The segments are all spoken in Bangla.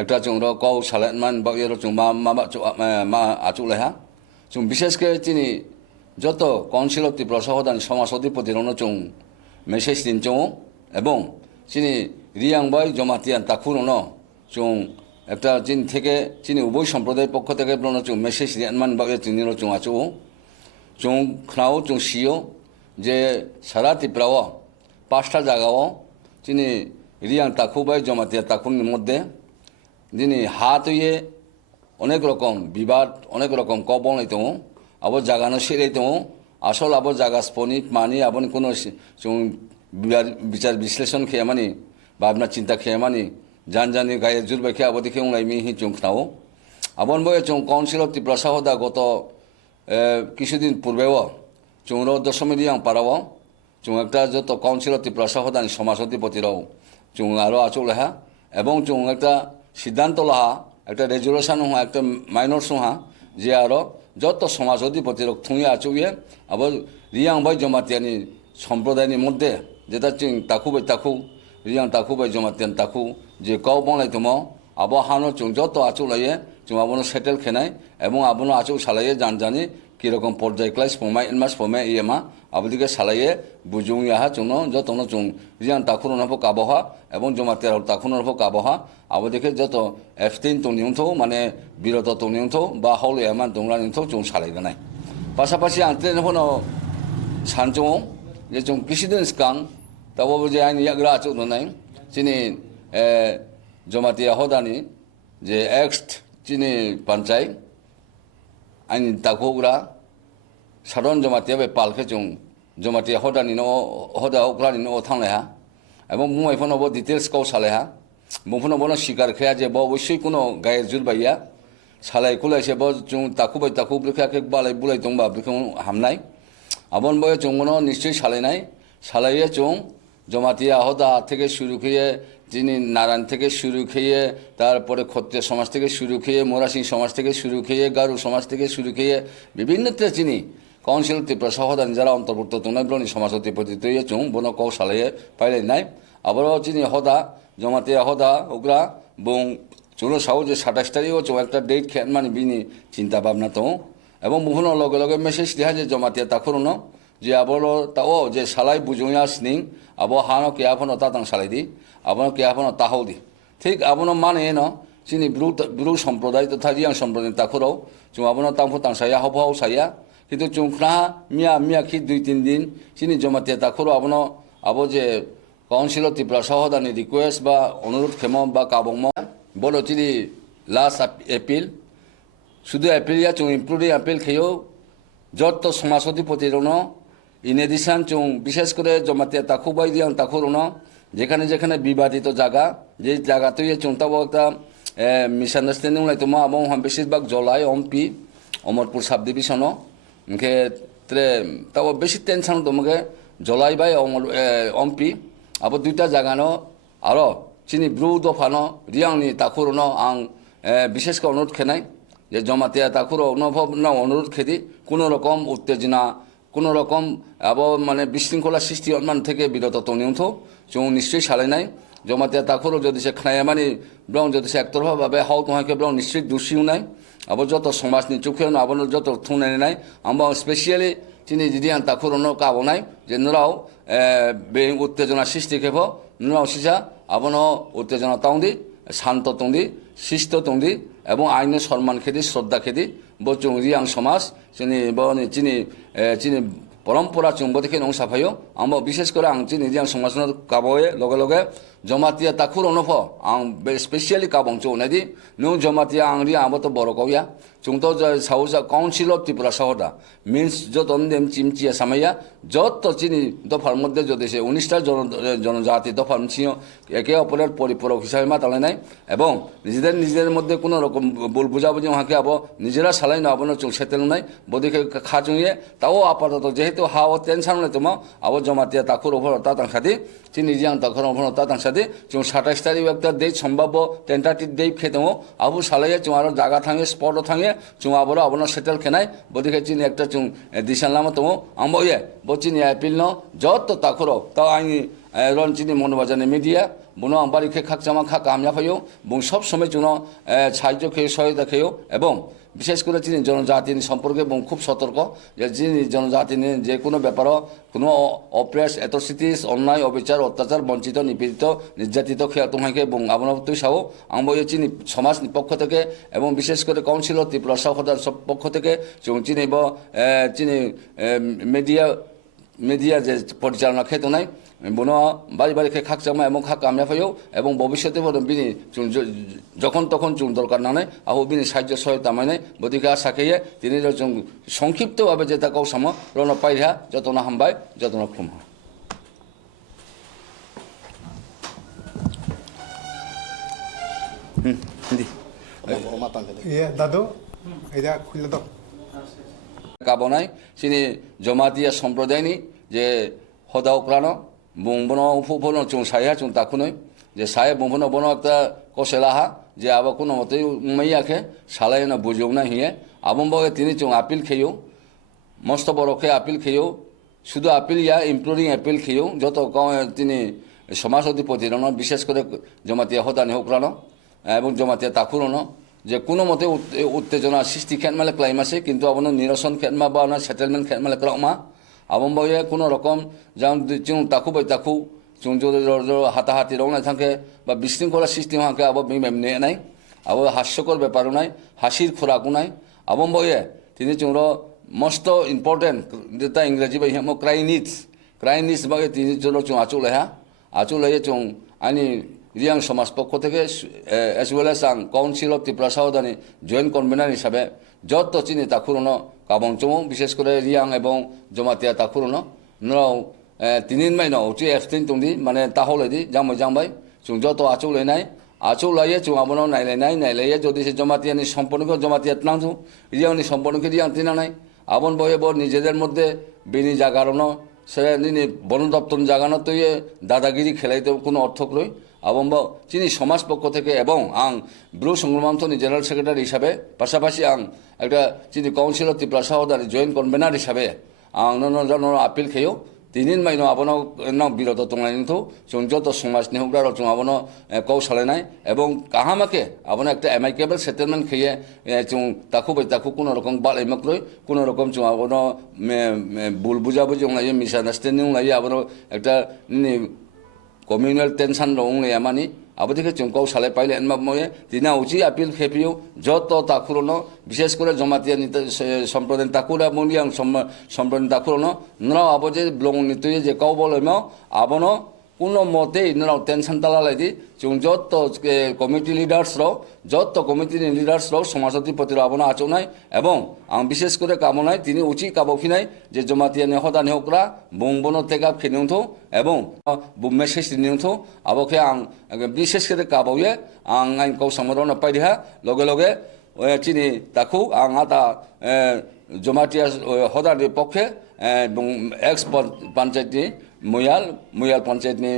একটা চুং র কও সালাইমান বা এর চুং মা আচুক লেহা চুং বিশেষ করে চিনি যত কাউন্সিল অফ ত্রিপুরা সহদান সমাজ অধিপতির চুং মেসেজ দিন চুং এবং চিনি রিয়াং বাই জমাতিয়ান তাকুর চুং একটা চিন থেকে চিনি উভয় সম্প্রদায়ের পক্ষ থেকে চুং মেসেজ রিয়ানমান বা চিনি চুং আচু চুং খাও চুং সিও যে সারা ত্রিপুরাও 5টা জায়গাও চিনি রিয়াং তাকু বাই জমাতিয়া তাকুর মধ্যে যিনি হাত হইয়ে অনেক রকম বিবাদ অনেক রকম কবল হইতো আবার জাগানো সেরাইতো আসল আবার জায়গা স্পনিক মানি আবার কোনো বিচার বিশ্লেষণ খেয়ে মানি ভাবনা চিন্তা খেয়ে মানি জানি গায়ে জুরবে খেয়ে আবার দেখে উংলাই মিহি চুং খাও আবার বয়ে চুং কাউন্সিল অফ ত্রিপুরা সহদা গত কিছুদিন পূর্বেও চুং দশমী রিয়াং পাড়াও চুং একটা যত কাউন্সিল অফ ত্রিপুরা সহদানি সমাজ অধিপতিরাও চুং আরও আচল লেহা এবং চুং একটা সিদ্ধান্ত লাহা একটা রেজুলেশন হওয়া একটা মাইনর্স হওয়া যে আরও যত সমাজ অধিপতির থুঁয়ে আচুয়ে আবার রিয়াং বাই জমাতিয়ানি সম্প্রদায়নি মধ্যে যেটা চিং তাকু বাই তাকু রিয়াং তাকু বাই জমাতিয়ান তাকু যে কাউ বনাই তোম আবার হানো চুং যত আচু লাইয়ে চুং আবনো সেটেল খেনাই এবং আবনো আচু সালাইয়ে জানি কীরকম পর্যায় ক্লাস ফমাই এনমাস ফমাই ইয়েমা আবদিকে সালাইয়ে বুঝুং ইয়াহা চুং যত চুং রিয়াং তাকুর নফক আবহাওয়া এবং জমাতিয়ার তাকুর নফক আবহাওয়া আবদিকে যত এফতিন তনিউথো মানে বিরত তনিউথো বা হল এমান তোমরা নিথো চুং সালাইগানাই পাশাপাশি আনতেন হনো সানচুং যে চুং কিছুদিন সিগাং তাবাবো যে আইন ইয়াগ্রা আচু নাই চিনি জমাতিয়া হদানি যে এক্স চিনি পঞ্চায়েত আইন তাকুগ্রা সাধারণ জমাতিয়া বে পালকে চুং জমাতিয়া হদানি হদা হকরানি থাংলাইহা এবং মুমাইফোনাবো ডিটেলস কাউ সালাইহা মুফোনাবো স্বীকার খেয়া যে অবশ্যই কোনো গায়ের জুরবাইয়া সালাই কুলাইছে চুং তাকুবাই তাকু ব্রিখাকে বালাই বুলাই দংবা ব্রিখ হামনাই আবন বয়ে চুংবনো নিশ্চয়ই সালাইনাই সালাইয়ে চুং জমাতিয়া হদা থেকে শুরু খেয়ে যিনি নারায়ণ থেকে শুরু খেয়ে তারপরে ক্ষত্রিয় সমাজ থেকে শুরু খেয়ে মোরাসিং সমাজ থেকে শুরু খেয়ে গারু সমাজ থেকে শুরু খেয়ে বিভিন্ন চিনি কাউন্সিল ত্রিপুরা সহদান যারা অন্তর্ভুক্ত তোনাইব্রনি সমাজ অধিপতি তৈরি চুং বনো কৌ সালাইয়ে পাইলাই নাই আবারও চিনি হদা জমাতিয়া হদা ওগ্রা বং চুনো সাউ যে 27 তারিখও চৌ একটা ডেট খেয়ান মানে বিনি চিন্তা ভাবনা তো এবং বিভিন্ন লগে লগে মেসেজ দেহা যে জমাতিয়া তাকুর যে আবারও তাও যে সালাই বুঝুয়া স্নিং আবো হানো কে আফনো তাতাং সালাই দি আবনো কে আফনো তাহাও দি ঠিক আবনো মানে চিনি ব্রু সম্প্রদায় তথা রিয়াং সম্প্রদায় তাকুরাও চুং আবনো তাংফো তাংসাইয়া হবহাও সাইয়া কিন্তু চুংখ্রা মিয়া খি 2-3 দিন চিনি জমাতিয়া তাকুরো আবনো আবো যে কাউন্সিল ত্রিপুরা সহদানি রিকোয়েস্ট বা অনুরোধ খেম বা কাবং বলো চিনি লাস্ট এপ্রিল শুধু এপ্রিল চুং ইমপ্রুভিং এপ্রিল খেয়েও যত সমাজ অধিপতির ইন এডিশন চুং বিশেষ করে জমাতিয়া তাকু বাই রিয়াং তাকুর যেখানে যেখানে বিবাদিত জায়গা যে জায়গাতেই চুংতাবো একটা মিসআন্ডারস্ট্যান্ডিং লাইতোমা এবং বেশিরভাগ জলাই অম্পি অমরপুর সাব ডিভিশনও ওকে তাও বেশি টেনশন তোমাকে জলাই বাই অম্পি আবার 2টা জায়গানো আরও চিনি ব্রু দফানো রিয়াংনি তাকুর আং বিশেষ করে অনুরোধ খেনাই যে জমাতিয়া তাকুর অনুভব না অনুরোধ খেদি কোনো রকম উত্তেজনা কোনো রকম আবার মানে বিশৃঙ্খলা সৃষ্টি মান থেকে বিরত তনিউথ চুং নিশ্চয়ই সালাইনাই জমাতিয়া তাকুরও যদি সে খানায় মানে ব্রং যদি সে একতরফাভাবে হাও তোমাকে ব্রং নিশ্চয়ই দোষীও নাই আবার যত সমাজনি চোখেও আবার যত থুনাই নাই আমরা স্পেশালি চিনি রিয়াং তাকুর কাবনাই যে নোরাও বে উত্তেজনা সৃষ্টি খেব নোরাও সিসা আবনো উত্তেজনা তাউদি শান্ত তংদি শিষ্ট তংদি এবং আইনের সম্মান খেদি শ্রদ্ধা খেদি বচুং রিয়াং সমাজ চিনি পরম্পরা চুম্ব থেকে সাফাইও আমরা বিশেষ করে আং চিনি রিয়াং সমাজ কাবয়ে লগে লগে জমাতিয়া তাকুর অনুভ আং স্পেশালি কাবং চৌনাদি নো জমাতিয়া আং রিয়াং আবো তো বড় কইয়া চুংতো সাউসা কাউন্সিল অফ ত্রিপুরা সহদা মিন্স যত চিমচিয়া সামাইয়া যত চিনি দফার মধ্যে যদি সে 19টা জনজাতি দফার চিও একে অপরের পরিপূরক হিসাবে মাতালে নাই এবং নিজেদের মধ্যে কোনো রকম ভুল বুঝাবুঝি হাঁকে আবো নিজেরা সালাই না আবনো চুং সেতেল নাই বদিকে খাচুয়ে তাও আপাতত যেহেতু হাও টেনশন নাই তোমা আবো জমাতিয়া তাকুর ওপর তাতাং সাদি চিনি রিয়াং তাকুর ওপর তাতাং সাদি চুং 27 তারিখ একটা ডেট সম্ভাব্য টেন্টাটিভ ডেট খেতেও আবু সালাইয়া চুং আরো জায়গা থাঙে স্পটও থাঙে চুং আবরো আবনো সেটেল খেনাই বদিকে চিনি একটা চুং দিশান লামা তোমা আমবো ইয়ে বচিনি এপ্রিল যত তাকুরো তাও আইনি রন চিনি মনোবাজানে মিডিয়া বুনো আং বাড়ি খেয়ে খাক জামা খা কাময়া ফাইও বুং সব সময় চুনো সাহায্য খেয়ে সহায়তা খেয়েও এবং বিশেষ করে চিনি জনজাতির সম্পর্কে এবং খুব সতর্ক যে যিনি জনজাতির যে কোনো ব্যাপারও কোনো অপ্রেস অ্যাট্রসিটিস অন্যায় অবিচার অত্যাচার বঞ্চিত নিপীড়িত নির্যাতিত খেয়া তোমাকে এবং আপনার তুই সাহো আংবো চিনি সমাজ পক্ষ থেকে এবং বিশেষ করে কাউন্সিল ত্রিপুরা সহদার সব পক্ষ থেকে চিনি চিনি মিডিয়া যে পরিচালনা ক্ষেত্র নাই বুনো বাড়ি বাড়ি খেয়ে খাক জামা এবং খা কাময়া ফাইও এবং ভবিষ্যতে বিনি যখন তখন চুন দরকার না নেই আহ বিনি সাহায্য সহায়তা মানে বদিকে আশা খেয়ে তিনি সংক্ষিপ্তভাবে যে তাকে সাম রণ পাইহা যতনা হামবাই যতনা খুম হিন্দি দাদু এটা খুলে দাও কাবনাই চিনি জমাতিয়া সম্প্রদায়নি যে হদা উক্রানো বুংবনো উফুফনো চুং সাইহা চুং তাকুনই যে সায়ে বুংবনো বনো একটা কষেলাহা যে আবার কোনো মতেই মাইয়াকে সালাই না বুঝেও না হিয়ে আবম্বকে তিনি চুং আপিল খেয়েও মস্ত বড়কে আপিল খেয়েও শুধু আপিল ইয়া ইমপ্লোরিং আপিল খেয়েও যত তিনি সমাজ অধিপতি রন বিশেষ করে জমাতিয়া হদানি উক্রানো এবং জমাতিয়া তাকুরনো যে কোনো মতে উত্তেজনা সৃষ্টি খেনমালে ক্লাইমাসে কিন্তু আপনার নিরসন খেনমা বা সেটেলমেন্ট খেনমালে ক্রমা আবম্বয়ে কোনো রকম যেমন চুং তাকু বাই তাকু চুং হাতাহাতি রং নাই থাকে বা বিশৃঙ্খলা সৃষ্টি হাঁকে আবার বিমেমনে নাই আবার হাস্যকর ব্যাপারও নাই হাসির খোরাকও নাই আবম্বয়ে তিনি চুংর মস্ত ইম্পর্টেন্ট যেটা ইংরেজি বাই হেমো ক্রাইনিস বাগে তিনি চলো চুং আচুলে চুং আইনি রিয়াং সমাজ পক্ষ থেকে এস ওয়েল এস আং কাউন্সিল অফ ত্রিপুরা সাউদানি জয়েন্ট কনভেনার হিসাবে যত চিনি তাকুরনো কাবং চমো বিশেষ করে রিয়াং এবং জমাতিয়া তাকুরনো নরাও তিনিন মাইন উচি এফটিন তুংদি মানে তাহলেদি জামাই চুং যত আচৌলাইয়ে চুং আবনাও নাইলাইয়ে যদি সে জমাতিয়ানি সম্পর্ক জমাতিয়া নাংথু রিয়াংনি সম্পর্কে রিয়াং তিনা নাই আবন বয়ে নিজেদের মধ্যে বিনি জাগারনো সে নিনি বন দপ্তর জাগানো তো দাদাগিরি খেলাইতে কোনো অর্থ রই আবম্ব চিনি সমাজ পক্ষ থেকে এবং আং ব্রু সংগ্রামথনি জেনারেল সেক্রেটারি হিসাবে পাশাপাশি আং একটা চিনি কাউন্সিল অফ ত্রিপুরা সাউদানি জয়েন্ট কনভেনার হিসাবে আং আপিল খেয়েও তিনিন মাইনো আবনো বিরত তংলাইনিথौ जों যত সমাজ নিহগ্রা जों আবনো কৌ সালাইনাই এবং কাহামাকে আবনো একটা অ্যামাইকেবল সেটেলমেন্ট খেয়ে जों তাকু কোনো রকম বালাইমক্রই কোনো রকম जों আবনো ভুল বুঝাবুঝি লাইয়ে মিসআন্ডারস্ট্যান্ডিং লাইয়ে আবনো একটা কমিউনাল টেনশন রং লাইয়া মানি আবদিকে जों কৌ সালাই পাইলে এনমা ময়ে দিনা উচি আপিল খেপিও যত তাকুরনো বিশেষ করে জমাতিয়া সম্প্রদায় তাকুরা মনিয়াং সম্প্রদায় তাকুরনো নরাও আবজে ব্লং নিতুয়ে যে কৌ বলমো আবনো কোনো মতে নরাও টেনশন তালালাইদি जों যত কমিটি লিডার্সরাও সমাজ অধিপতির আবনো আচৌনাই এবং আং বিশেষ করে কামনায় তিনি উচি কাবখিনাই যে জমাতিয়া নেহদা নেহকরা বংবনো তেকা খেনিউথौ এবং মেসেজ নিউথौ আবকে আং বিশেষ করে কাবয়ে আং আইন কৌ সমরণ পাইদিহা লগে লগে চিনি তাকু আং আতা জমাতিয়া হদানি পক্ষে এক্স পঞ্চায়েতনি মুয়াল পঞ্চায়েতনি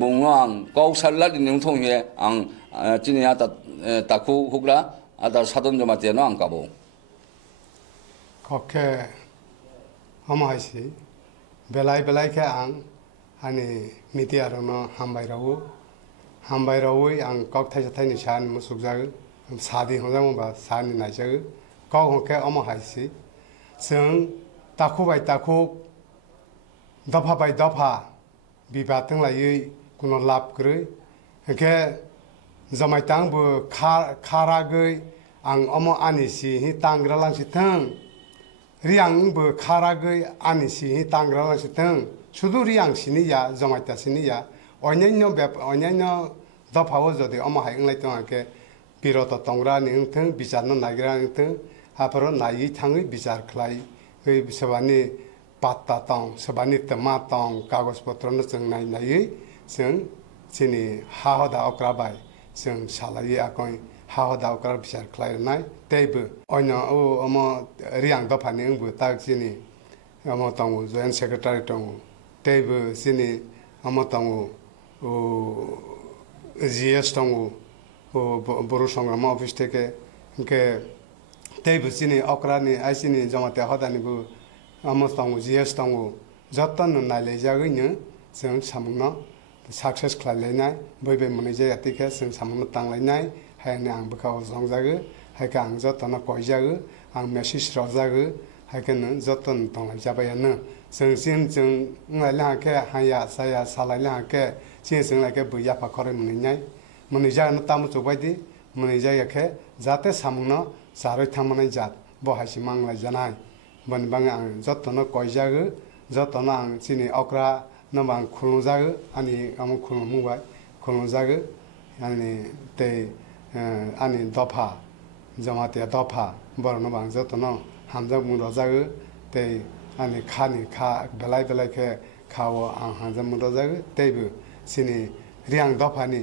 বুङो आं कौसारला निउथौ हे आं चिनि आता ताकु हुग्रा आदा साधन जमातियानो आं काबो कखे हमायसि बेलाय के आं आनि मिडियारनो हामबायरावै आं कक थाइनि सान मुसुकजागो सादि हजामबा सानि नायजागो कक हके अमहायसि जों ताकु बाय ताकु दफा बाय दफा बिबादों लायै कुनो लाब गरै हके जमायतांबो खारागै आं अमो आनिसि हि तांग्रा लांसिथों रियांबो खारागै आनिसि हि तांग्रा लांसिथों शुधु रियांसिनिया जमायतासिनिया अन्यान्य दफाओ जदि अमो हायंलायथों हके बिरत तंग्रा निथों बिचारनो नागिरा निथों हाफोरो नायै थाङै बिचार खालाय सोरबानि पात्ता दं सोरबानि तमा दं कागज पत्रनो जों नायै जों जोंनि हा हदा अक्राबाय जों सालायो आकय हा हदा अक्रा बिचार खालायनाय तेबो अन्य अम रियां दफानि आंबो ताक जोंनि अम दं जयेन्ट सेक्रेटारि दं तेबो जोंनि अम दं जिएस दं बर' संग्राम अफिस থেকে तेबो जोंनि अक्रानि आइसिनि जमाते हदानिबो आमस दं जिएस दं जतन नायलायजागैनो जों सामुंनो साक्सेस खालायलायनाय बयबो मोननाय जायगाथिखे जों सामनो तांलायनाय हायनो आं बोखाव जंजागो हायखो आं जतन कयजागो आं मेसेज रजागो हायखोनो जतन तंलाय जाबायानो जों लायलाहाखे हाया साया सालायलाहाखे जों लायखे बैया फाखरे मोननाय मोननाय जानो तामु चबायदि मोननाय जायगाखे जाते सामनो जारै थांमानाय जात बहायसि मांलाय जानाय बनबाङा आं जतन कयजागो जतन आं चिनि अक्रा नबा आं खुलुजागो आंनि आम खुलुमुबाय खुलुजागो आंनि ते आंनि दफा जमाते दफा बरनबा आं जतन हामजा मुरजागो ते आंनि खानि खा बेलाय बेलायखे खावो आं हामजा मुरजागो तेबो चिनि रियां दफानि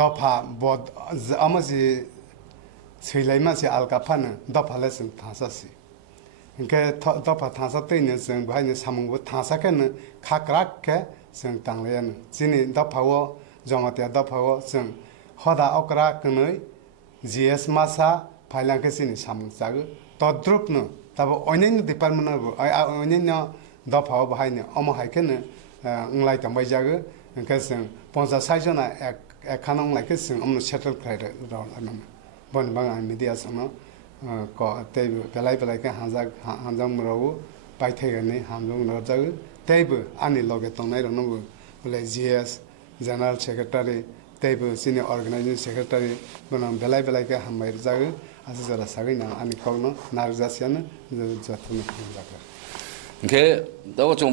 दफा बद आमजि सैलाय मानसि आलगाफानो दफाले जों थासासि इनके दफा थासा तैनो जों बाहायनो सामुंबो थासाखेनो खाक्राखे जों तांलायानो जिनि दफावो जमाते दफावो जों हदा अक्रा कनै जीएस मासा फाइलांखे जिनि सामुं जागो तद्रुपनो ताबो अन्यन्य डिपार्टमेन्टआबो अन्यन्य दफाव बाहायनो अम हायखेनो उंलाय तांबाय जागो इनके जों 50-60 जना एखान उंलायखे जों अमनो सेटल खायरे रलानो बनबां आं मिडिया सनो तेबो बेलाय बेलायखे हांजा मुरावो बायथायगोनै हामजा मुराजागो तेबो आंनि लगे तंनाय रनबो बोले जीएस जनरल सेक्रेटारि तेबो सिनि अर्गेनाइजिंग सेक्रेटारि बना बेलाय बेलायखे हामबाय जागो आजि जरा सागैना आंनि कौनो नारजासियानो जथुम जागो ओंखे दाव जों